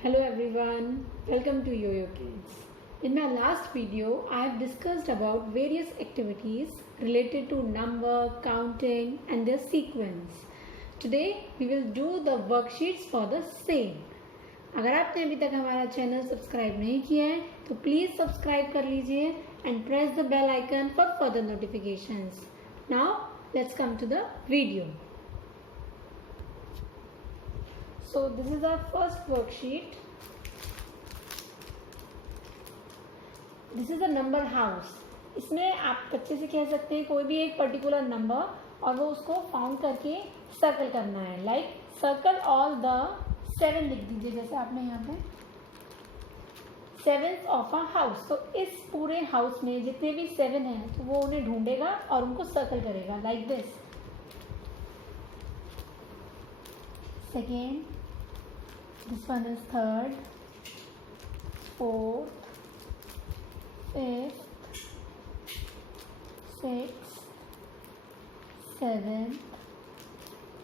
Hello everyone, welcome to Yo-Yo Kids. In my last video, I have discussed about various activities related to number, counting and their sequence. Today we will do the worksheets for the same. अगर आपने अभी तक हमारा channel subscribe नहीं किया है तो please subscribe कर लीजिए and press the bell icon for further notifications. Now let's come to the video. So this is our first worksheet. This is a number house. इसमें आप बच्चे से कह सकते हैं कोई भी एक पर्टिकुलर नंबर और वो उसको फाउंड करके सर्कल करना है. लाइक सर्कल ऑल द 7 लिख दीजिए, जैसे आपने यहाँ पे 7th ऑफ अ हाउस. तो इस पूरे हाउस में जितने भी 7 हैं तो वो उन्हें ढूंढेगा और उनको सर्कल करेगा like this. Second, this one is third, fourth, fifth, sixth, seventh,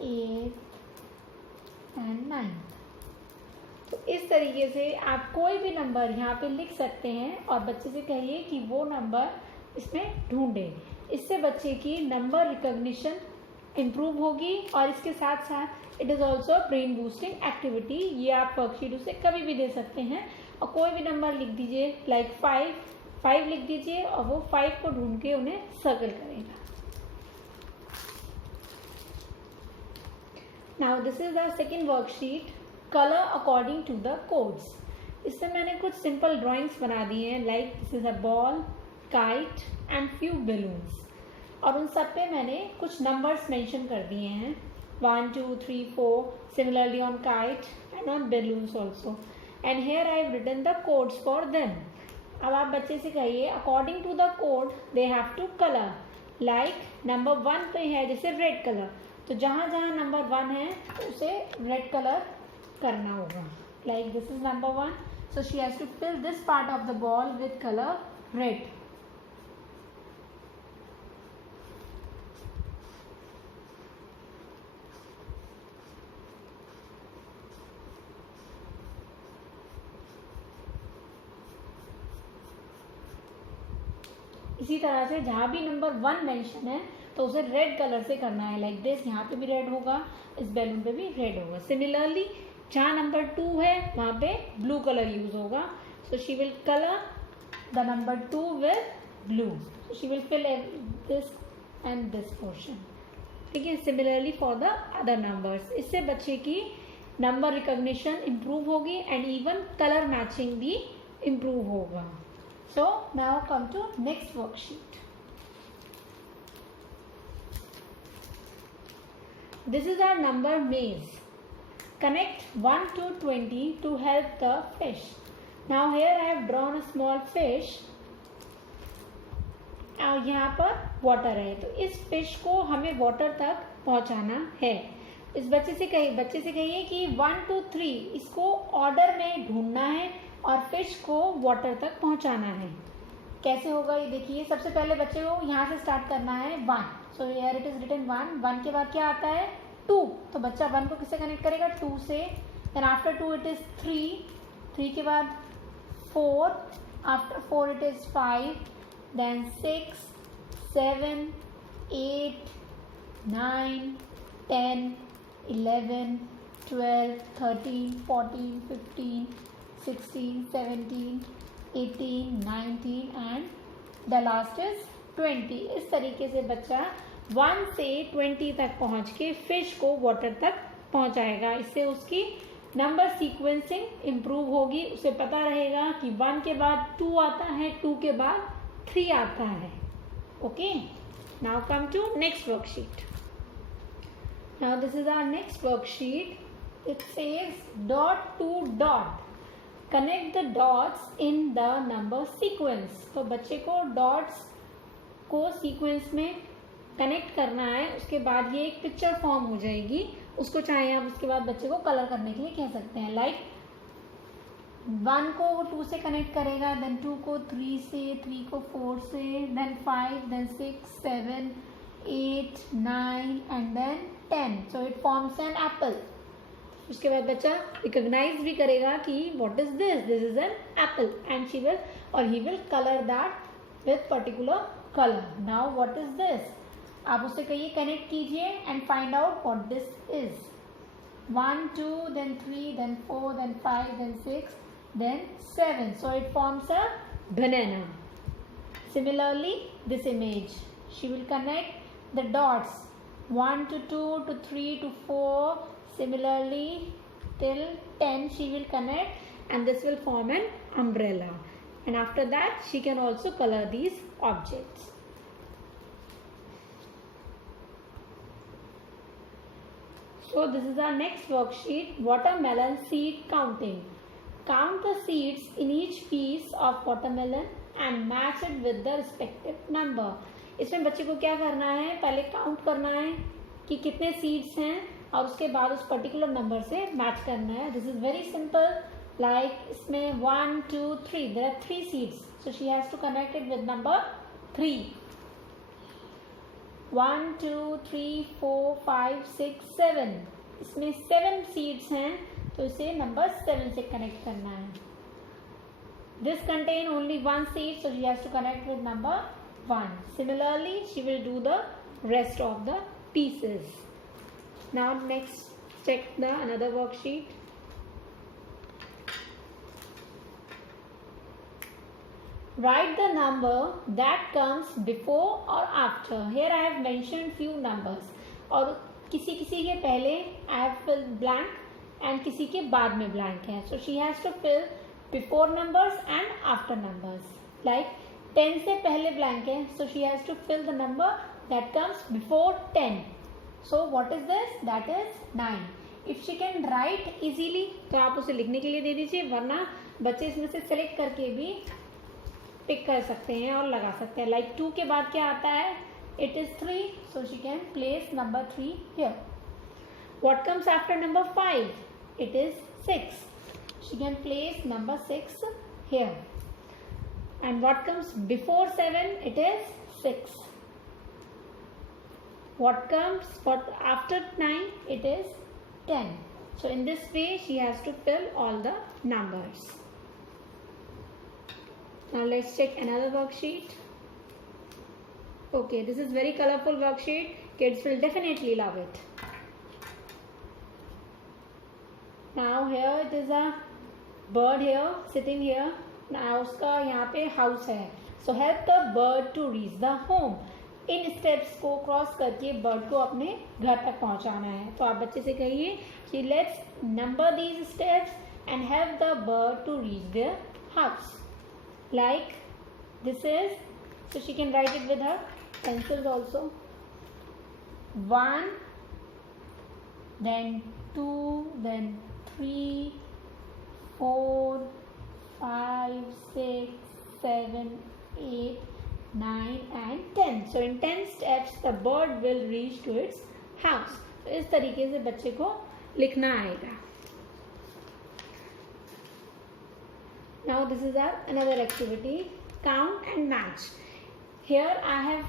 eighth and ninth. तो इस तरीके से आप कोई भी नंबर यहाँ पे लिख सकते हैं और बच्चे से कहिए कि वो नंबर इसमें ढूंढे. इससे बच्चे की नंबर रिकॉग्निशन इम्प्रूव होगी और इसके साथ साथ it is also brain boosting activity. ये आप वर्कशीट उसे कभी भी दे सकते हैं और कोई भी नंबर लिख दीजिए लाइक 5 लिख दीजिए और वो 5 को ढूंढ के उन्हें सर्कल करेगा. Now this is the second worksheet, colour according to the codes. इससे मैंने कुछ सिंपल ड्राइंग्स बना दी हैं like this is a ball, kite and few balloons. और उन सब पे मैंने कुछ नंबर्स मेंशन कर दिए हैं 1, 2, 3, 4, similarly on kite and on balloons also. And here I have written the codes for them. अब आप बच्चे से कहिए according to the code they have to color. Like number 1 पे है जैसे रेड कलर, तो जहाँ जहाँ नंबर 1 है उसे रेड कलर करना होगा. Like this is number 1, so she has to fill this part of the ball with color red. इसी तरह से जहाँ भी नंबर 1 मेंशन है तो उसे रेड कलर से करना है लाइक दिस. यहाँ पे भी रेड होगा, इस बैलून पे भी रेड होगा. सिमिलरली जहाँ नंबर 2 है वहाँ पे ब्लू कलर यूज होगा. So she will colour the number 2 with blue. So she will fill this and this portion. ठीक है. Similarly for the other numbers. इससे बच्चे की नंबर रिकॉग्निशन इम्प्रूव होगी एंड इवन कलर मैचिंग भी improve होगा. So now come to next worksheet. This is our number maze. Connect 1 to 20 to help the fish. Now here I have drawn a small fish. और यहाँ पर water है तो इस fish को हमें वाटर तक पहुँचाना है. इस बच्चे से कहिए कि 1 to 3 इसको ऑर्डर में ढूंढना है और फिश को वाटर तक पहुंचाना है. कैसे होगा ये देखिए. सबसे पहले बच्चे को यहाँ से स्टार्ट करना है 1. So here it is written 1 के बाद क्या आता है 2. तो बच्चा 1 को किससे कनेक्ट करेगा 2 से. देन आफ्टर 2 इट इज 3 के बाद 4, after 4 it is 5, then 6, 7, 8, 9, 10, 11, 12, 13, 14, 15, 16, 17, 18, 19 and the last is 20. इस तरीके से बच्चा 1 से 20 तक पहुंच के फिश को वाटर तक पहुंचाएगा. इससे उसकी नंबर सीक्वेंसिंग इम्प्रूव होगी. उसे पता रहेगा कि 1 के बाद 2 आता है, 2 के बाद 3 आता है. Okay. Now come to next worksheet. Now this is our next worksheet. It says dot to dot. Connect the dots in the number sequence. तो बच्चे को डॉट्स को सीक्वेंस में कनेक्ट करना है. उसके बाद ये एक पिक्चर फॉर्म हो जाएगी. उसको चाहे आप उसके बाद बच्चे को कलर करने के लिए कह सकते हैं. लाइक 1 को वो 2 से कनेक्ट करेगा, देन 2 को 3 से, 3 को 4 से, then 5, then 6, 7, 8, 9 and then 10. So it forms an apple. उसके बाद बच्चा रिकॉग्नाइज भी करेगा कि what is this is an apple and she will और he will colour that with particular colour. Now what is this, आप उससे कहिए कनेक्ट कीजिए and find out what this is. 1 2 then 3 then 4 then 5 then 6 then 7. So it forms a banana. Similarly, this image, she will connect the dots 1 to 2 to 3 to 4. Similarly, till 10 she will connect and this will form an umbrella. And after that, she can also color these objects. So this is our next worksheet, watermelon seed counting. Count the seeds in each piece of watermelon and match it with the respective number. इसमें बच्चे को क्या करना है, पहले count करना है कि कितने सीड्स हैं और उसके बाद उस पर्टिकुलर नंबर से मैच करना है. This is very simple. Like इसमें 1 2 3 there are 3 seeds, so she has to connect it with number 3. 1 2 3 4 5 6 7. इसमें 7 सीड्स हैं तो इसे नंबर 7 से कनेक्ट करना है. This contain only 1 seed, so she has to connect with number 1. Similarly, she will do the rest of the pieces. Now next, check the another worksheet. Write the number that comes before or after. Here I have mentioned few numbers. और किसी किसी के पहले I have filled blank and किसी के बाद में blank है. So she has to fill before numbers and after numbers. Like 10 से पहले blank है, so she has to fill the number that comes before 10. So what is this? That is 9. If she can write easily, तो आप उसे लिखने के लिए दे दीजिए, वरना बच्चे इसमें से सेलेक्ट करके भी पिक कर सकते हैं और लगा सकते हैं. लाइक 2 के बाद क्या आता है? It is 3, so she can place number 3 here. What comes after number 5? It is 6. She can place number 6 here. And what comes before 7? It is 6. What comes after 9? It is 10. So in this way she has to fill all the numbers. Now let's check another worksheet. Okay, this is very colorful worksheet. Kids will definitely love it. Now here it is a bird here sitting here. Now उसका यहाँ पे house है. So help the bird to reach the home. In steps को cross करके bird को अपने घर तक पहुँचाना है. तो आप बच्चे से कहिए कि let's number these steps and help the bird to reach their house. Like this is, so she can write it with her pencils also. 1, then 2, then 3, 4, 5, 6, 7, 8, 9 and 10. So in 10 steps the bird will reach to its house. तो इस तरीके से बच्चे को लिखना आएगा. Now this is our another activity, count and match. Here I have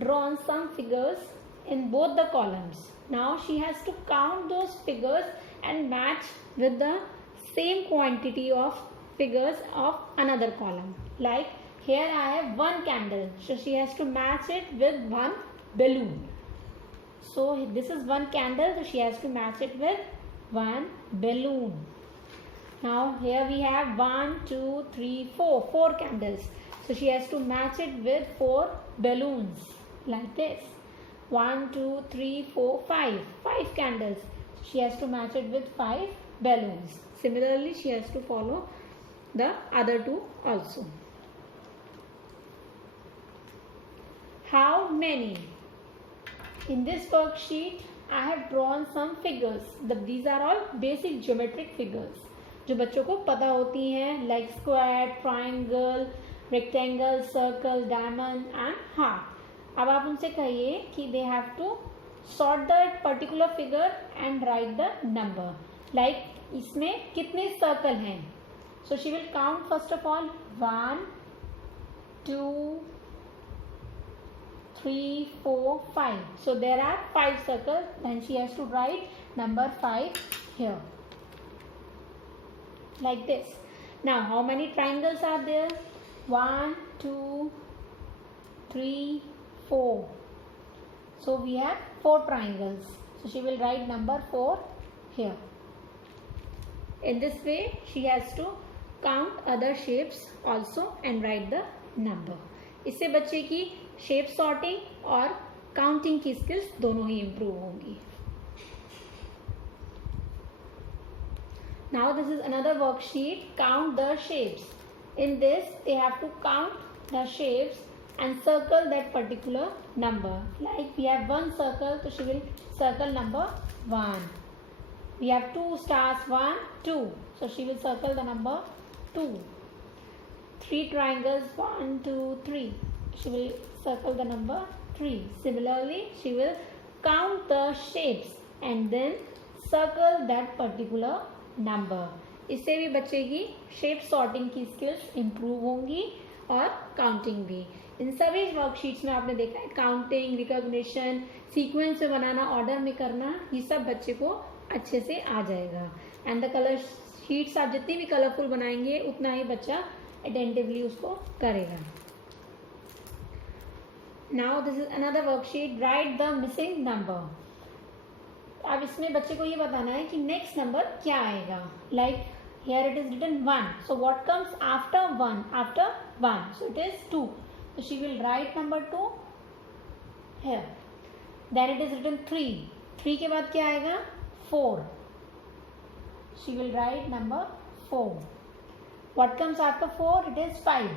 drawn some figures in both the columns. Now she has to count those figures and match with the same quantity of figures of another column. Like here I have 1 candle, so she has to match it with 1 balloon. So this is 1 candle, so she has to match it with 1 balloon. Now here we have 1 2 3 4 candles, so she has to match it with 4 balloons like this. 1 2 3 4 5 candles, so she has to match it with 5 balloons. Similarly she has to follow the other 2 also. How many? In this worksheet I have drawn some figures. These are all basic geometric figures जो बच्चों को पता होती हैं, like square, triangle, rectangle, circle, diamond and heart. अब आप उनसे कहिए कि they have to sort the particular figure and write the number. Like इसमें कितने circle हैं? So she will count first of all 1 2 3 4 5. So there are 5 circles. Then she has to write number 5 here, like this. Now how many triangles are there? 1, 2, 3, 4. So we have 4 triangles. So she will write number 4 here. In this way she has to count other shapes also and write the number. इससे बच्चे की shape sorting और counting की skills दोनों ही improve होंगी. Now this is another worksheet, count the shapes. In this they have to count the shapes and circle that particular number. Like we have one circle, so she will circle number 1. We have 2 stars, 1, 2. So she will circle the number 2. 3 triangles, 1, 2, 3. She will circle the number 3. Similarly, she will count the shapes and then circle that particular number. इससे भी बच्चे की shape sorting की skills improve होंगी और counting भी. इन सभी worksheets में आपने देखा है काउंटिंग, रिकॉग्निशन, सीक्वेंस में बनाना, ऑर्डर में करना, ये सब बच्चे को अच्छे से आ जाएगा. एंड द कलर शीट्स आप जितनी भी कलरफुल बनाएंगे उतना ही बच्चा अटेंटिवली उसको करेगा. Now this is another worksheet, right the missing number. अब इसमें बच्चे को ये बताना है कि नेक्स्ट नंबर क्या आएगा. Like here it is written 1. So what comes after 1? After 1, so it is 2. So she will write number 2 here. Then it is written 3. 3 के बाद क्या आएगा? 4. She will write number 4. What comes after 4? It is 5.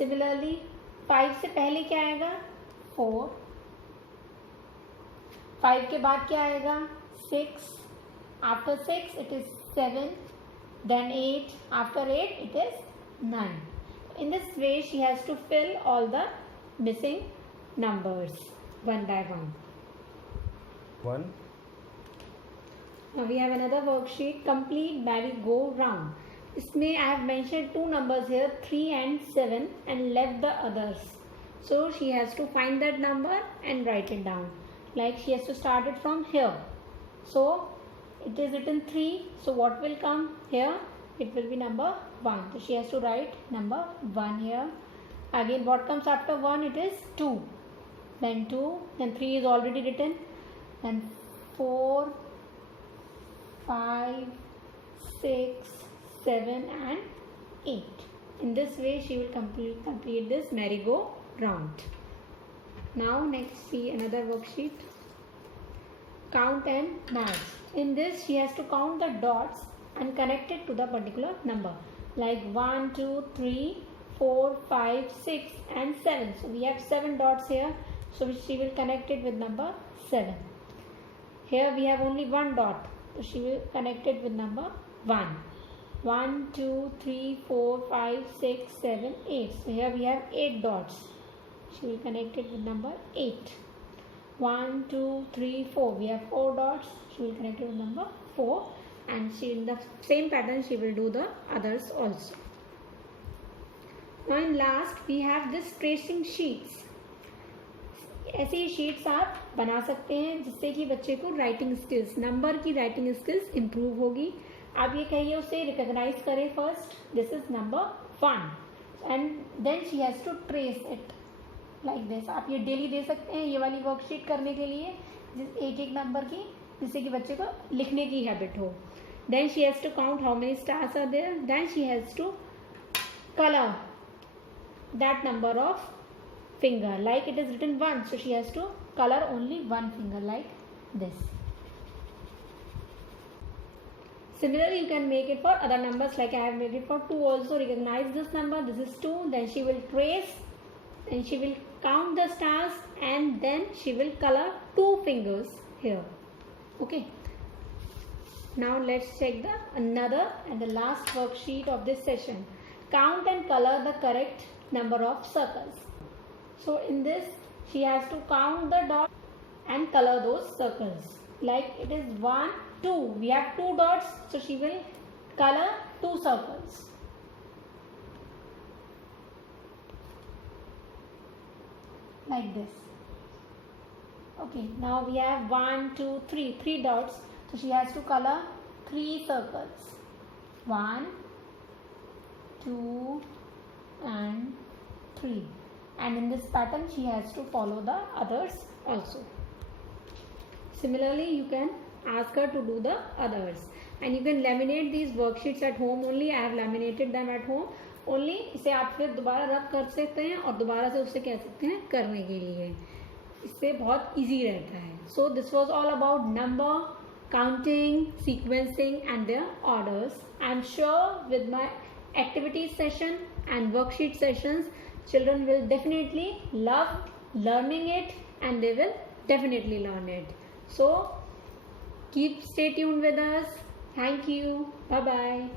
Similarly, 5 से पहले क्या आएगा? 4. 5 के बाद क्या आएगा? 6. After 6 it is 7. Then 8. After 8 it is 9. In this way she has to fill all the missing numbers one by one. 1. Now we have another worksheet, complete merry-go-round. इसमें I have mentioned 2 numbers here, 3 and 7, and left the others. So she has to find that number and write it down. Like she has to start it from here. So it is written 3. So what will come here? It will be number 1. So she has to write number 1 here. Again, what comes after 1? It is 2. Then 2. Then 3 is already written. Then 4, 5, 6, 7 and 8. In this way she will complete this merry-go-round. Now next see another worksheet. Count and match. In this she has to count the dots and connect it to the particular number. Like 1, 2, 3, 4, 5, 6 and 7. So we have 7 dots here. So she will connect it with number 7. Here we have only 1 dot. So she will connect it with number 1. 1, 2, 3, 4, 5, 6, 7, 8. So here we have 8 dots. She will connect it with number 8. 1, 2, 3, 4. We have 4 dots. She will connect it with number 4. And she, in the same pattern, she will do the others also. Now in last we have this tracing sheets. ऐसे ही sheets आप बना सकते हैं जिससे कि बच्चे को writing skills, number की राइटिंग स्किल्स इम्प्रूव होगी. आप ये कहिए उसे रिकॉग्नाइज करें first, this is number 1 and then she has to trace it like this. आप ये डेली दे सकते हैं ये वाली वर्कशीट करने के लिए, एक एक नंबर की, जिससे कि बच्चे को लिखने की हैबिट हो. Then she has to count how many stars are there. Then she has to colour that number of finger, like it is written 1, so she has to color only 1 finger like this. Similarly you can make it for other numbers, like I have made it for 2 also. Recognize this number, this is 2, then she will trace, then she will count the stars, and then she will color 2 fingers here. Okay, now let's check the another and the last worksheet of this session. Count and color the correct number of circles. So in this she has to count the dots and color those circles. Like it is 1, 2. We have 2 dots, so she will color 2 circles. Like this. Okay, now we have 1, 2, 3, 3 dots. So she has to color 3 circles. 1, 2, and 3. And in this pattern, she has to follow the others also. Similarly, you can ask her to do the others. And you can laminate these worksheets at home only. I have laminated them at home only. इसे आप फिर दोबारा रब कर सकते हैं और दोबारा से उसे कह सकते हैं करने के लिए. इससे बहुत easy रहता है. So this was all about number, counting, sequencing and their orders. I am sure with my activity session and worksheet sessions, children will definitely love learning it and they will definitely learn it. So stay tuned with us. Thank you. Bye bye.